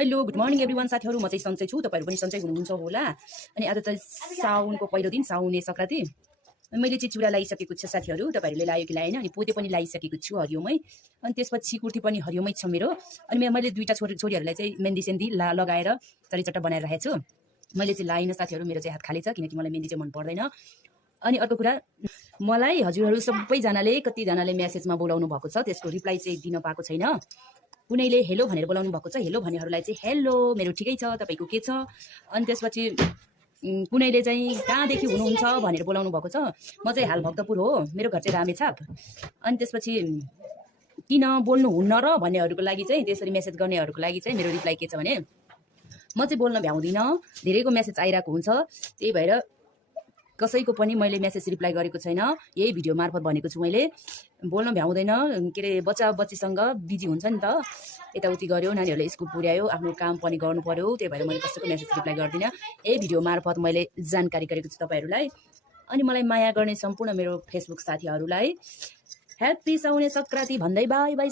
Hello good morning every one साथीहरू, म चाहिँ सन्चै छु। तपाईँहरू पनि सन्चै हुनुहुन्छ होला। अनि आज त साउनको पहिलो दिन, साउने सङ्क्रान्ति। मैले चाहिँ चुरा लगाइसकेको छु साथीहरू, तपाईँहरूले लगायो कि लगाएन। अनि पोते पनि लगाइसकेको छु हरियोमै। अनि त्यसपछि कुर्ती पनि हरियोमै छ मेरो। अनि मैले दुईवटा छोरीहरूलाई चाहिँ मेहन्दी सेन्दी लगाएर चरिचट्टा बनाएर राखेको छु। मैले चाहिँ लाइन साथीहरू, मेरो चाहिँ हात खाली छ किनकि मलाई मेहन्दी चाहिँ मन पर्दैन। अनि अर्को कुरा, मलाई हजुरहरू सबैजनाले कतिजनाले म्यासेजमा बोलाउनु भएको छ, त्यसको रिप्लाई चाहिँ दिन पाएको छैन। कुनैले हेलो भनेर बोलाउनु भएको छ, हेलो भन्नेहरूलाई चाहिँ हेलो, मेरो ठिकै छ, तपाईँको के छ। अनि त्यसपछि कुनैले चाहिँ कहाँदेखि हुनुहुन्छ भनेर बोलाउनु भएको छ। म चाहिँ हाल भक्तपुर हो, मेरो घर चाहिँ रामेछाप। अनि त्यसपछि किन बोल्नुहुन्न र भन्नेहरूको लागि चाहिँ, त्यसरी मेसेज गर्नेहरूको लागि चाहिँ मेरो रिप्लाई के छ भने, म चाहिँ बोल्न भ्याउँदिनँ, धेरैको मेसेज आइरहेको हुन्छ, त्यही भएर कसैको पनि मैले मेसेज रिप्लाई गरेको छैन। यही भिडियो मार्फत भनेको छु, मैले बोल्न भ्याउँदैन, के अरे बच्चाबच्चीसँग बिजी हुन्छ नि त, यताउति गऱ्यो, नानीहरूले स्कुल पुर्यायो, आफ्नो काम पनि गर्नु पर्यो, त्यही भएर मैले कसैको मेसेज रिप्लाई गर्दिनँ। यही भिडियो मार्फत मैले जानकारी गरेको छु तपाईँहरूलाई। अनि मलाई माया गर्ने सम्पूर्ण मेरो फेसबुक साथीहरूलाई ह्याप्पी साउने सङ्क्रान्ति भन्दै बाई बाई।